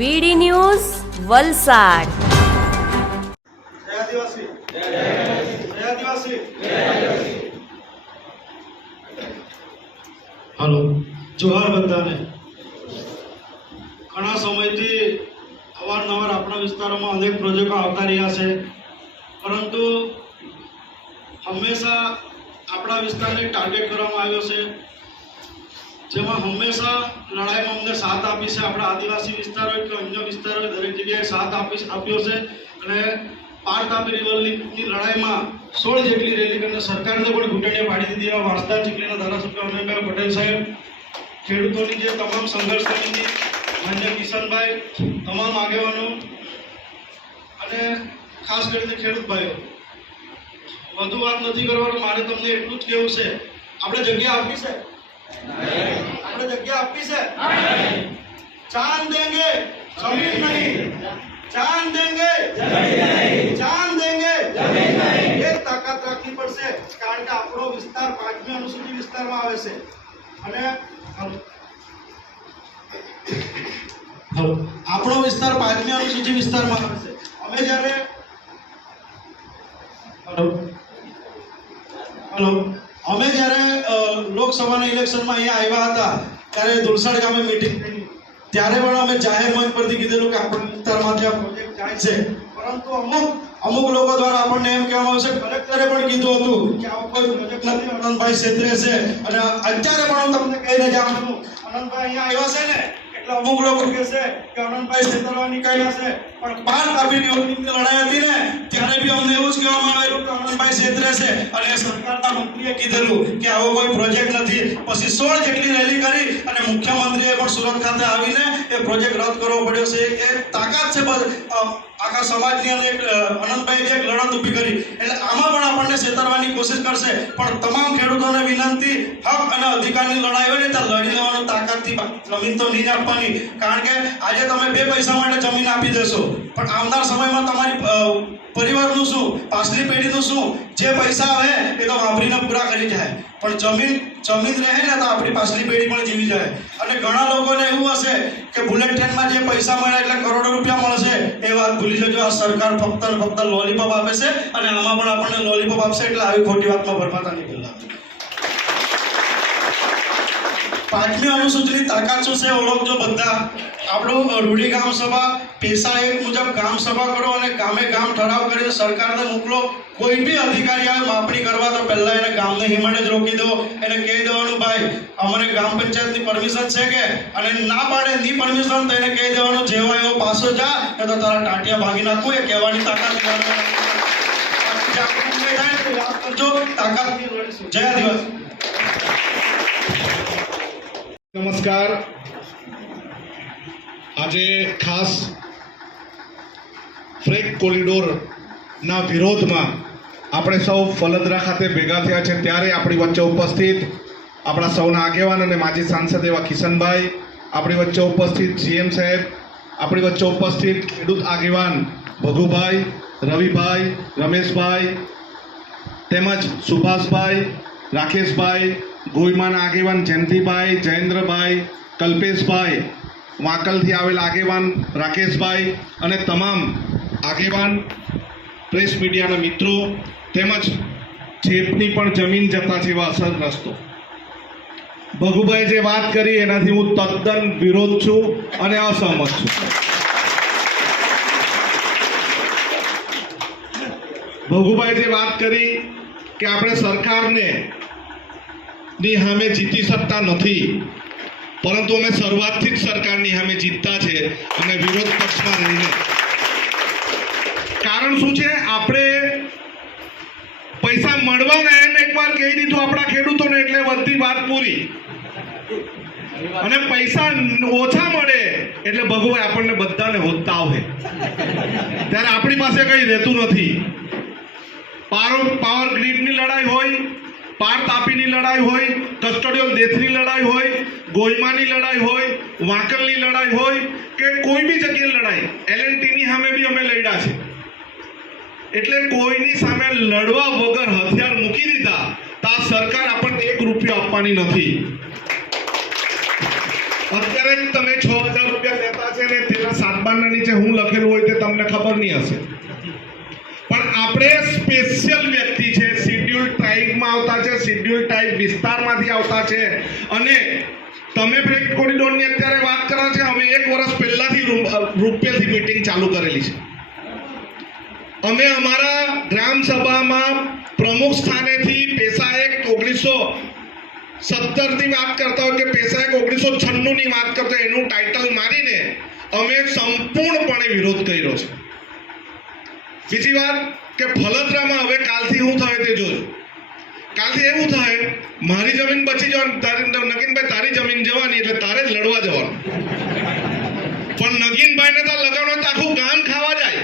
VD news Valsad. Hello, જોહાર બધાને. ઘણા સમયથી અવારનવાર આપણા વિસ્તારોમાં અનેક પ્રોજેક્ટો આવતા રહ્યા છે. પરંતુ હંમેશા આપણા વિસ્તારને ટાર્ગેટ કરવામાં આવ્યો છે. જેમાં હંમેશા લડાઈમાં અમને સાથ આપી છે. આપણા આદિવાસી વિસ્તારો કે અન્ય વિસ્તારો દરેક જગ્યાએ સાથ આપી આપ્યો છે. અને પાર તાપી રિવરની લડાઈમાં સોળ જેટલી રેલી કરીને સરકારને પણ ઘૂંટણીએ પાડી દીધી. એવા વાંસદા ચીકલીના ધારાસભ્ય અનંતભાઈ પટેલ સાહેબ, ખેડૂતોની જે તમામ સંઘર્ષ સમિતિ, માન્ય કિશનભાઈ, તમામ આગેવાનો અને ખાસ કરીને ખેડૂત ભાઈઓ. વધુ વાત નથી કરવાનું, મારે તમને એટલું જ કહેવું છે. આપણે જગ્યા આપી છે? આપણે જગ્યા આપી છે. ચાંદ દેંગે, જમીન નહીં. ચાંદ દેંગે ચાંદ દેંગે. એક તાકાત રાખવી પડશે, કારણ કે આપણો વિસ્તાર પાંચમી અનુસૂચિ વિસ્તારમાં આવે છે. અને. આપણો વિસ્તાર પાંચમી અનુસૂચિ વિસ્તારમાં આવે છે. અમે જ્યારે હાલો. અમે જ્યારે લોકસભાના ઇલેક્શનમાં અહીંયા આવ્યા હતા, ત્યારે ધુલસાડ ગામે મીટિંગ ત્યારે પણ અમે જાહેર મંચ પરથી કીધેલું કે આપણા વિસ્તારમાંથી આ પ્રોજેક્ટ જાય છે. પરંતુ અમુક અમુક લોકો દ્વારા આપણને એમ કહેવામાં આવશે, કલેક્ટરે પણ કીધું હતું કે આવો કોઈ પ્રોજેક્ટ નથી, અનંતભાઈ છેતરે છે. અને અત્યારે પણ હું તમને કહીને છું આનંદભાઈ અહીંયા આવ્યા છે ને અમુક લોકો કહેશે કે અનંતભાઈ છેતરવા નીકળ્યા છે. પણ બાર ઓગણીસની લડાઈ હતી ને ત્યારે બી અમને એવું જ કહેવામાં આવેલું કે અનંતભાઈ છેતરે છે. અને સરકારના મંત્રીએ કીધેલું કે આવો કોઈ પ્રોજેક્ટ નથી. પછી સોળ જેટલી રેલી કરી અને મુખ્યમંત્રીએ પણ સુરત ખાતે આવીને એ પ્રોજેક્ટ રદ કરવો પડ્યો છે. એ તાકાત છે આખા સમાજની અંદર એક અ, અનંતભાઈ એક લડત ઊભી કરી. એટલે આમાં પણ આપણને છેતરવાની કોશિશ કરશે. પણ તમામ ખેડૂતોને વિનંતી હક અને અધિકારની લડાઈ હોય ને ત્યાં લડી લેવાનું તાકાતથી જમીન તો નહીં જ આપવાની કારણ કે આજે તમે બે પૈસા માટે જમીન આપી દેશો. પણ આવનાર સમયમાં તમારી પરિવારનું શું? પાછલી પેઢીનું શું? જે પૈસા આવે એ તો વાપરીને પૂરા કરી જાય. પણ જમીન જમીન રહે ને તો આપણી પાછલી પેઢી પણ જીવી જાય. અને ઘણા લોકોને એવું હશે કે બુલેટ ટ્રેનમાં જે પૈસા મળે એટલે કરોડો રૂપિયા મળશે, એ વાત ભૂલી જજો. આ સરકાર ફક્ત ફક્ત લોલીપોપ આપે છે અને આમાં પણ આપણને લોલીપોપ આપશે એટલે આવી ખોટી વાતમાં ભરપાતા નહીં પહેલા પાંચમી અનુસૂચિની તાકાત શું છે? ઓળખજો બધા. આપણું રૂઢી ગામ સભા, પેશા એક મુજબ ગામ સભા કરો અને ગામે ગામ ઠરાવ કરીને સરકારને મોકલો. કોઈ બી અધિકારી આવે, માપણી કરવા, તો પહેલા એને ગામને હિમાડે જ રોકી દો. એને કહી દેવાનું, ભાઈ, અમને ગ્રામ પંચાયતની પરમિશન છે કે? અને ના પાડે ની પરમિશન, તો એને કહી દેવાનું જેવો એવો પાછો જા ને તો તારા ટાંટિયા ભાગી નાખું. એ કહેવાની તાકાત જય નથી. બાકી જે આપણું કંઈ થાય તો યાદ કરજો તાકાતથી લડીશું જય આદિવાસી નમસ્કાર. આજે ખાસ ફ્રેક કોરિડોરના વિરોધમાં આપણે સૌ ફલદરા ખાતે ભેગા થયા છે. ત્યારે આપણી વચ્ચે ઉપસ્થિત આપણા સૌના આગેવાન અને માજી સાંસદ એવા કિશનભાઈ, આપણી વચ્ચે ઉપસ્થિત સીએમ સાહેબ, આપણી વચ્ચે ઉપસ્થિત ખેડૂત આગેવાન ભગુભાઈ, રવિભાઈ, રમેશભાઈ, તેમજ સુભાષભાઈ, રાકેશભાઈ ગોઈમાના આગેવાન જયંતિભાઈ, જયેન્દ્રભાઈ, કલ્પેશભાઈ, વાંકલથી આવેલ આગેવાન રાકેશભાઈ અને તમામ આગેવાન પ્રેસ મીડિયાના મિત્રો તેમજ ચેપની પણ જમીન જતા જેવા અસરગ્રસ્તો ભગુભાઈ જે વાત કરી એનાથી હું તદ્દન વિરોધ છું અને અસહમત છું. ભગુભાઈ જે વાત કરી કે આપણે સરકારને ની સામે જીતી શકતા નથી. પરંતુ અમે શરૂઆતથી જ સરકારની સામે જીતતા છે અને વિરોધ પક્ષમાં રહીને. કારણ શું છે? આપણે પૈસા મળવાના એમ એકવાર કહી દીધું આપણા ખેડૂતોને એટલે બધી વાત પૂરી. અને પૈસા ઓછા મળે એટલે ભગવાન આપણને બધાને હોતા આવે ત્યારે આપણી પાસે કઈ રહેતું નથી. પાવર પાવર ગ્રીડની લડાઈ હોય પાર તાપીની લડાઈ હોય કસ્ટોડિયલ દેશની લડાઈ હોય, ગોયમાની લડાઈ હોય, વાંકલની લડાઈ હોય કે કોઈ બી જગ્યાએ લડાઈ એલએનટીની સામે બી અમે લડ્યા છે. એટલે કોઈની સામે લડવા વગર હથિયાર મૂકી દીધા તો સરકાર આપણને એક રૂપિયો આપવાની નથી. અત્યારે તમે છ હજાર રૂપિયા લેતા છે ને તેના સાત દરબારના નીચે હું લખેલું હોય તે તમને ખબર નહીં હશે. પણ આપણે સ્પેશિયલ વ્યક્તિ છે, શિડ્યુલ ટ્રાઇબમાં આવતા છે, શિડ્યુલ ટ્રાઇબ વિસ્તારમાંથી આવતા છે. અને તમે બ્રેક કોરિડોરની અત્યારે વાત કરો છો, અમે એક વર્ષ પહેલાથી રૂપિયાથી મીટિંગ ચાલુ કરેલી છે. અમે અમારા ગ્રામ સભામાં પ્રમુખ સ્થાનેથી પેશા એક ઓગણીસો સત્તરની વાત કરતા હોય કે પેશા એક ઓગણીસો છન્નુંની વાત કરતા એનું ટાઇટલ મારીને અમે સંપૂર્ણપણે વિરોધ કર્યો છે. બીજી વાત કે ફલદરામાં હવે કાલથી શું થાય તે જોજો. કાલથી એવું થાય, મારી જમીન બચી જવાની, તારી નગીનભાઈ, તારી જમીન જવાની, એટલે તારે લડવા જવાનું. પણ નગીનભાઈને તો લગાડો તો આખું ગામ ખાવા જાય.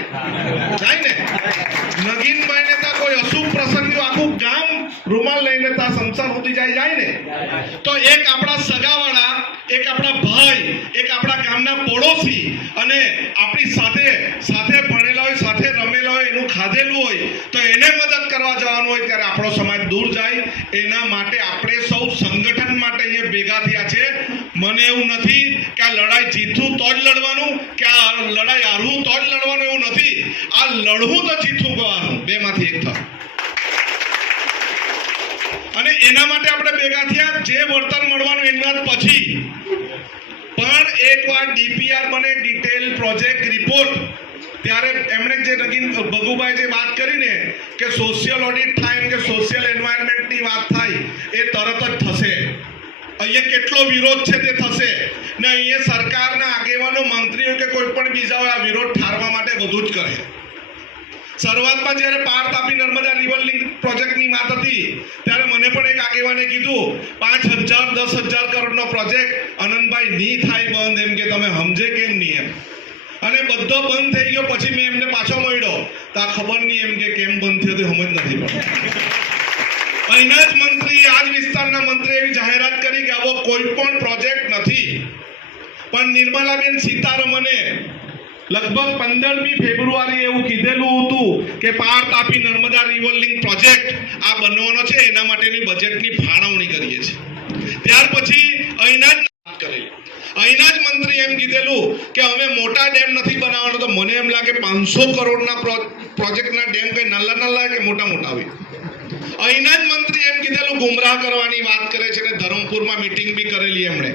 જાય ને? નગીનભાઈને તો કોઈ અશુભ પ્રસંગ આખું ગામ રૂમાલ લઈને તા સંસાર સુધી જાય જાય ને? તો એક આપણા સગાવાળા, એક આપણા ભાઈ, એક આપણા ગામના પડોશી અને આપણી સાથે સાથે લડવું તો જીતવું ગવાનું બેમાંથી એક થાય અને એના માટે આપણે ભેગા થયા જે વળતર મળવાનું એના પછી. પણ એકવાર ડીપીઆર બને ડિટેલ પ્રોજેક્ટ રિપોર્ટ ત્યારે એમણે જે નગીન ભગુભાઈ જે વાત કરીને કે સોશિયલ ઓડિટ થાય કે સોશિયલ એન્વાયરમેન્ટની વાત થાય, એ તરત જ થશે. અહીંયા કેટલો વિરોધ છે તે થશે. ને અહીંયા સરકારના આગેવાનો, મંત્રીઓ કે કોઈ પણ બીજા હોય આ વિરોધ ઠારવા માટે બધું જ કરે. શરૂઆતમાં જ્યારે પાર તાપી નર્મદા રિવર લિંક પ્રોજેક્ટની વાત હતી, ત્યારે મને પણ એક આગેવાને કીધું, પાંચ હજાર, દસ હજાર કરોડનો પ્રોજેક્ટ અનંતભાઈ નહીં થાય બંધ, એમ કે તમે સમજે કેમ નહીં એમ. અને બધો બંધ થઈ ગયો, પછી મેં એમને પાછો મળ્યો. તો આ ખબર નહીં એમ કે કેમ બંધ થયો તે સમજ નથી પડતી. અહીંના જ મંત્રી, આ જ વિસ્તારના મંત્રી એવી જાહેરાત કરી કે આવો કોઈ પણ પ્રોજેક્ટ નથી. પણ નિર્મલાબેન સીતારમણે લગભગ પંદરમી ફેબ્રુઆરી એવું કીધેલું હતું કે Par Tapi Narmada river link project આ બનવાનો છે, એના માટેની બજેટની ફાળવણી કરીએ છીએ. ત્યાર પછી અહીંના જ કરેલી અહીંના જ મંત્રી એમ કીધેલું કે અમે મોટા ડેમ નથી બનાવવાનો, તો મને એમ લાગે પાંચસો કરોડના પ્રો- પ્રોજેક્ટના ડેમ કઈ નાલ્લા નાલ્લા કે મોટા મોટા આવે અહીંના જ મંત્રી એમ કીધેલું, ગુમરાહ કરવાની વાત કરે છે ને ધરમપુરમાં મીટિંગ બી કરેલી એમણે.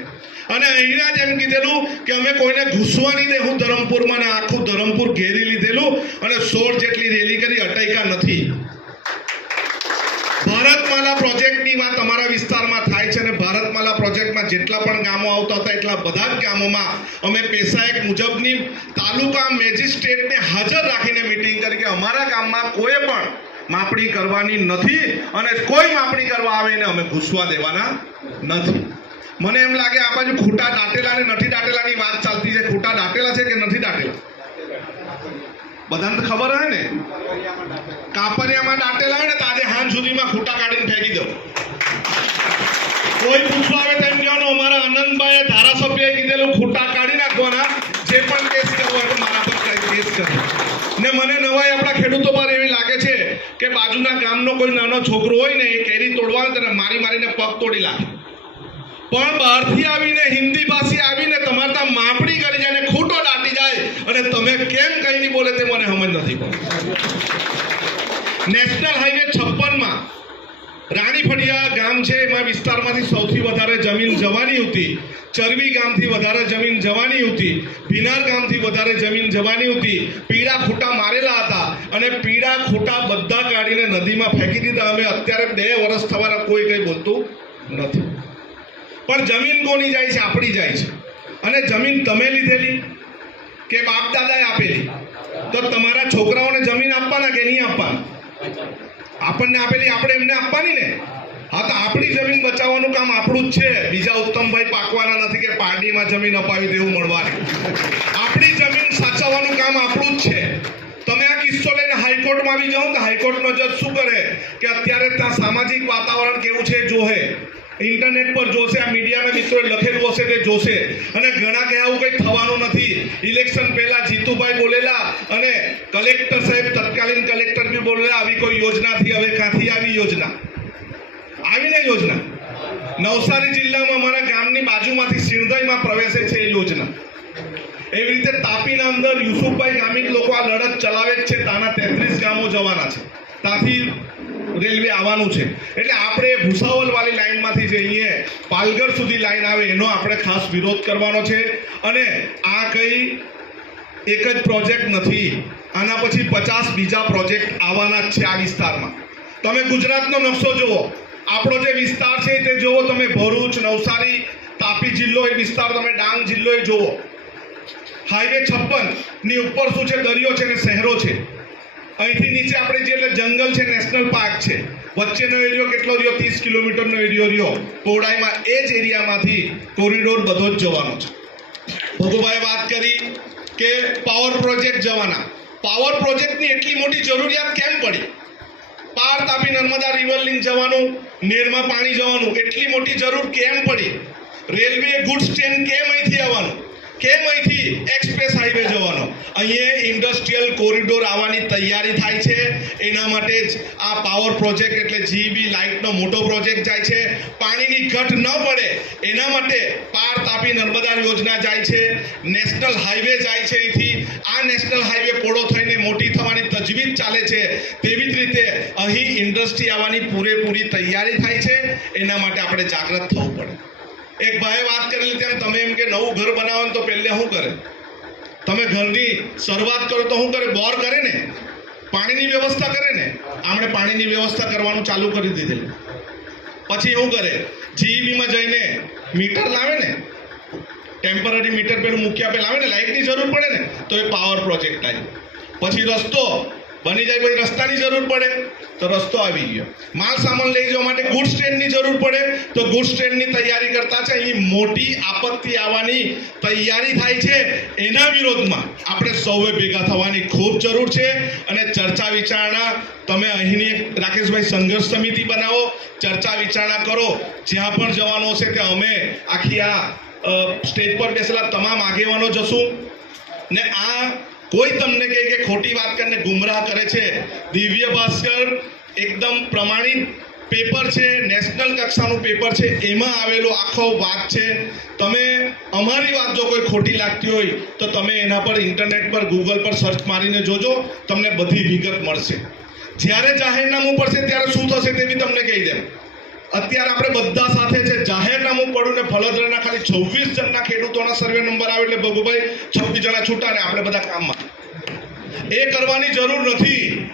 અને અહીંના જ એમ કીધેલું કે અમે કોઈને ઘૂસવા નહીં દે હું ધરમપુરમાં આખું ધરમપુર ઘેરી લીધેલું અને સોળ જેટલી રેલી કરી અટૈકા નથી. ભારતમાલા પ્રોજેક્ટની વાત અમારા વિસ્તારમાં થાય છે અને ભારતમાલા પ્રોજેક્ટમાં જેટલા પણ ગામો આવતા હતા, એટલા બધા જ ગામોમાં અમે પેશાએક મુજબની તાલુકા મેજિસ્ટ્રેટને હાજર રાખીને મિટિંગ કરી કે અમારા ગામમાં કોઈ પણ માપણી કરવાની નથી અને કોઈ માપણી કરવા આવે ને અમે ઘૂસવા દેવાના નથી. મને એમ લાગે આ બાજુ ખોટા દાટેલા ને નથી દાટેલાની વાત ચાલતી છે. ખોટા દાટેલા છે કે નથી દાટેલા? બધાને ખબર હોય ને? કાપરિયામાં દાટેલા હોય ને તો હાંજ સુધીમાં ખૂટા કાઢીને ફેંકી દો કોઈ પૂછવા આવે તેમ કહેવાનું, અમારા આનંદભાઈએ ધારાસભ્યએ કીધેલું, ખોટા કાઢી નાખવાના. જે પણ કેસ કરવો હોય મારા પર કેસ કરે ને મને નવાઈ આપણા ખેડૂતો પર કે ગામનો કોઈ નાનો છોકરો હોય ને એ કેરી તોડવા તને મારી મારીને પગ તોડી નાખે પણ બહારથી આવીને, હિન્દી ભાષી આવીને તમારે ત્યાં માપણી કરી જાય ખોટો દાટી જાય, અને તમે કેમ કઈ નહીં બોલે તે મને સમજ નથી પડતી. નેશનલ હાઈવે છપ્પનમાં રાણી ફળિયા ગામ છે, એમાં વિસ્તારમાંથી સૌથી વધારે જમીન જવાની હતી. ચરબી ગામથી વધારે જમીન જવાની હતી. ભીનાર ગામથી વધારે જમીન જવાની હતી. પીળા ખૂટા મારેલા હતા. અને પીડા ખોટા બધા કાઢીને નદીમાં ફેંકી દીધા. અમે અત્યારે બે વર્ષ થવાના, કોઈ કંઈ બોલતું નથી. પણ જમીન કોની જાય છે? આપણી જાય છે. અને જમીન તમે લીધેલી કે બાપ દાદાએ આપેલી? તો તમારા છોકરાઓને જમીન આપવાના કે નહીં આપવાના? આપણને આપેલી, આપણે એમને આપવાની ને? હા, તો આપણી જમીન બચાવવાનું કામ આપણું જ છે. બીજા ઉત્તમભાઈ પાકવાના નથી કે પારડીમાં જમીન અપાવી દેવું મળવાની આપણી જમીન સાચવવાનું કામ આપણું જ છે. કિસ્સો લઈને હાઈકોર્ટમાં આવી જાઉં તો હાઈકોર્ટનો જજ શું કરે? કે અત્યારે ત્યાં સામાજિક વાતાવરણ કેવું છે જોહે. ઇન્ટરનેટ પર જોશે, આ મીડિયાના મિત્રોએ લખેલું હશે તે જોશે. અને ઘણા કે આવું કંઈ થવાનું નથી. ઇલેક્શન પહેલા જીતુભાઈ બોલેલા અને કલેક્ટર સાહેબ તત્કાલીન કલેક્ટર બી બોલેલા, આવી કોઈ યોજનાથી હવે ક્યાંથી આવી યોજના? આવીને યોજના? નવસારી જિલ્લામાં મારા ગામની બાજુમાંથી સિણધઈમાં પ્રવેશે છે એ યોજના. એવી રીતે તાપીના અંદર યુસુફભાઈ ગામિત લોકો આ લડત ચલાવે જ છે. તાના તેત્રીસ ગામો જવાના છે. ત્યાંથી રેલવે આવવાનું છે. એટલે આપણે ભૂસાવલ વાળી લાઈનમાંથી જઈએ પાલગઢ સુધી લાઈન આવે, એનો આપણે ખાસ વિરોધ કરવાનો છે. અને આ કઈ એક જ પ્રોજેક્ટ નથી. આના પછી પચાસ બીજા પ્રોજેક્ટ આવવાના જ છે આ વિસ્તારમાં. તમે ગુજરાતનો નકશો જુઓ. આપણો જે વિસ્તાર છે તે જુઓ. તમે ભરૂચ, નવસારી, તાપી જિલ્લો એ વિસ્તાર તમે ડાંગ જિલ્લો એ જુઓ. હાઈવે છપ્પનની ઉપર શું છે? દરિયો છે ને શહેરો છે. અહીંથી નીચે આપણે જે એટલે જંગલ છે, નેશનલ પાર્ક છે. વચ્ચેનો એરિયો કેટલો રહ્યો? ત્રીસ કિલોમીટરનો એરિયો રહ્યો. પહોળાઈમાં એ જ એરિયામાંથી કોરિડોર બધો જ જવાનો છે. ભગુભાઈ વાત કરી કે પાવર પ્રોજેક્ટ જવાના. પાવર પ્રોજેક્ટની એટલી મોટી જરૂરિયાત કેમ પડી? પાર તાપી નર્મદા રિવર લિંક જવાનું, નેરમાં પાણી જવાનું, એટલી મોટી જરૂર કેમ પડી? રેલવે ગુડ્સ ટ્રેન કેમ અહીંથી આવવાનું? કેમ અહીંથી એક્સપ્રેસ હાઈવે જવાનો? અહીંયા ઇન્ડસ્ટ્રીયલ કોરિડોર આવવાની તૈયારી થાય છે. એના માટે જ આ પાવર પ્રોજેક્ટ એટલે જીબી લાઇટનો મોટો પ્રોજેક્ટ જાય છે. પાણીની ઘટ ન પડે, એના માટે પાર તાપી નર્મદા યોજના જાય છે. નેશનલ હાઈવે જાય છે અહીંથી. આ નેશનલ હાઈવે પોળો થઈને મોટી થવાની તજવીજ ચાલે છે. તેવી જ રીતે અહીં ઇન્ડસ્ટ્રી આવવાની પૂરેપૂરી તૈયારી થાય છે. એના માટે આપણે જાગૃત થવું પડે. એક ભાઈએ વાત કરેલી તેમ તમે એમ કે નવું ઘર બનાવો તો પહેલે શું કરે? તમે ઘરની શરૂઆત કરો તો શું કરે? બોર કરે ને? પાણીની વ્યવસ્થા કરે ને? આપણે પાણીની વ્યવસ્થા કરવાનું ચાલુ કરી દીધેલું. પછી શું કરે? જીઈબીમાં જઈને મીટર લાવે ને? ટેમ્પરરી મીટર પેલું મૂક્યા પેલા આવે ને? લાઇટની જરૂર પડે ને? તો એ પાવર પ્રોજેક્ટ આવી પછી રસ્તો બની જાય, પછી રસ્તાની જરૂર પડે. તો રસ્તો આવી ગયો. માલ સામાન લઈ જવા માટે ગુડ્સ ટ્રેનની જરૂર પડે તો ગુડ્સ ટ્રેનની તૈયારી કરતા છે. અહીં મોટી આપત્તિ આવવાની તૈયારી થાય છે. એના વિરોધમાં આપણે સૌએ ભેગા થવાની ખૂબ જરૂર છે. અને ચર્ચા વિચારણા તમે અહીંની રાકેશભાઈ સંઘર્ષ સમિતિ બનાવો. ચર્ચા વિચારણા કરો. જ્યાં પણ જવાનું હશે કે અમે આખી આ સ્ટેજ પર બેસેલા તમામ આગેવાનો જશું. ને આ કોઈ તમને કહે કે ખોટી વાત કરીને ગુમરાહ કરે છે? દિવ્ય ભાસ્કર એકદમ પ્રમાણિત પેપર છે, નેશનલ કક્ષાનું પેપર છે, એમાં આવેલો આખો વાત છે. તમે અમારી વાત જો કોઈ ખોટી લાગતી હોય, તો તમે એના પર ઇન્ટરનેટ પર ગૂગલ પર સર્ચ મારીને જોજો, તમને બધી વિગત મળશે. જ્યારે જાહેરનામું પડશે, ત્યારે શું થશે તે બી તમને કહી દેમ અત્યારે આપણે બધા સાથે છે, જાહેરનામું પડ્યું ને ફળદરાના ખાલી છવ્વીસ જણના ખેડૂતોના સર્વે નંબર આવે એટલે બબુભાઈ છવ્વીસ જણા છૂટા ને આપણે બધા કામમાં. એ કરવાની જરૂર નથી.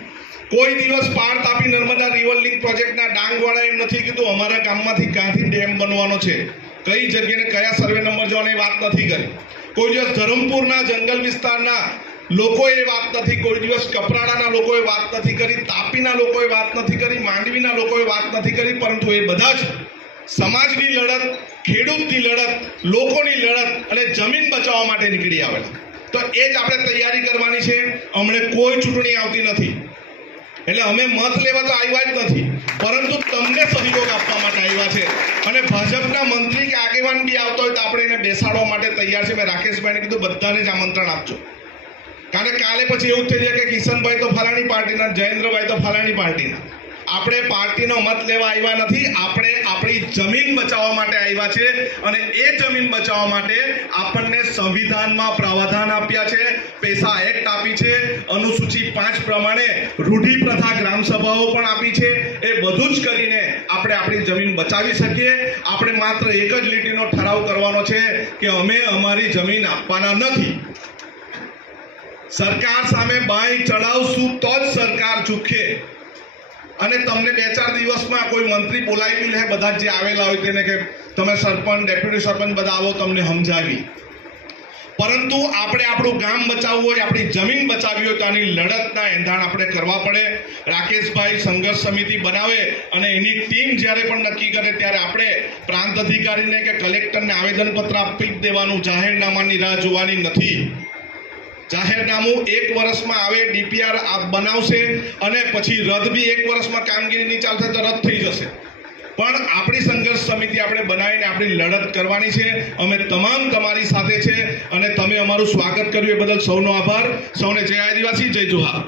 કોઈ દિવસ પાર તાપી નર્મદા રિવર લિંક પ્રોજેક્ટના ડાંગવાળા એમ નથી કીધું, અમારા ગામમાંથી ક્યાંથી ડેમ બનવાનો છે? કઈ જગ્યાને કયા સર્વે નંબર જવાની વાત નથી કરી. કોઈ દિવસ ધરમપુરના જંગલ વિસ્તારના લોકોએ વાત નથી કોઈ દિવસ, કપરાડાના લોકોએ વાત નથી કરી, તાપીના લોકોએ વાત નથી કરી, માંડવીના લોકોએ વાત નથી કરી, પરંતુ એ બધા જ સમાજની લડત, ખેડૂતની લડત, લોકોની લડત અને જમીન બચાવવા માટે નીકળી આવેલા. તો એ જ આપણે તૈયારી કરવાની છે. અમને કોઈ ચૂંટણી આવતી નથી. એટલે અમે મત લેવા તો આવ્યા જ નથી, પરંતુ તમને સહયોગ આપવા માટે આવ્યા છે. અને ભાજપના મંત્રી કે આગેવાન બી આવતો હોય તો આપણે એને બેસાડવા માટે તૈયાર છે. મેં રાકેશભાઈને કીધું, બધાને જ આમંત્રણ આપજો. કારણ કે કાલે પછી એવું થઈ જાય કે કિશનભાઈ તો ફલાણી પાર્ટીના, જયેન્દ્રભાઈ તો ફલાણી પાર્ટીના. આપણે પાર્ટીનો મત લેવા આવ્યા નથી, આપણે આપણી જમીન બચાવવા માટે આવ્યા છે અને એ જમીન બચાવવા માટે આપણને સંવિધાનમાં પ્રાવધાન આપ્યા છે, પૈસા એક્ટ આપી છે, અનુસૂચિ પાંચ પ્રમાણે રૂઢિ પ્રથા ગ્રામ સભાઓ પણ આપી છે. એ બધું જ કરીને આપણે આપણી જમીન બચાવી શકીએ. આપણે માત્ર એક જ લીટીનો ઠરાવ કરવાનો છે કે અમે અમારી જમીન આપવાના નથી. સરકાર સામે બાઈ ચડાવશું તો જ સરકાર ચૂકે. અને તમને બે ચાર દિવસમાં કોઈ મંત્રી બોલાવી લે, બધા જે આવેલા હોય તેને કે તમે સરપંચ, ડેપ્યુટી સરપંચ બધા તમને સમજાવી. પરંતુ આપણે આપણું ગામ બચાવવું હોય, આપણી જમીન બચાવવી હોય, તો આની લડતના એંધાણ આપણે કરવા પડે. રાકેશભાઈ સંઘર્ષ સમિતિ બનાવે અને એની ટીમ જ્યારે પણ નક્કી કરે ત્યારે આપણે પ્રાંત અધિકારીને કે કલેક્ટરને આવેદનપત્ર આપી દેવાનું, જાહેરનામાની રાહ જોવાની નથી. જાહેરનામું એક વર્ષમાં આવે, ડીપીઆર બનાવશે અને પછી રદ બી એક વર્ષમાં કામગીરી નહીં ચાલશે તો રદ થઈ જશે. પણ આપણી સંઘર્ષ સમિતિ આપણે બનાવીને આપણી લડત કરવાની છે. અમે તમામ તમારી સાથે છે અને તમે અમારું સ્વાગત કર્યું એ બદલ સૌનો આભાર. સૌને જય આદિવાસી, જય જોહાર.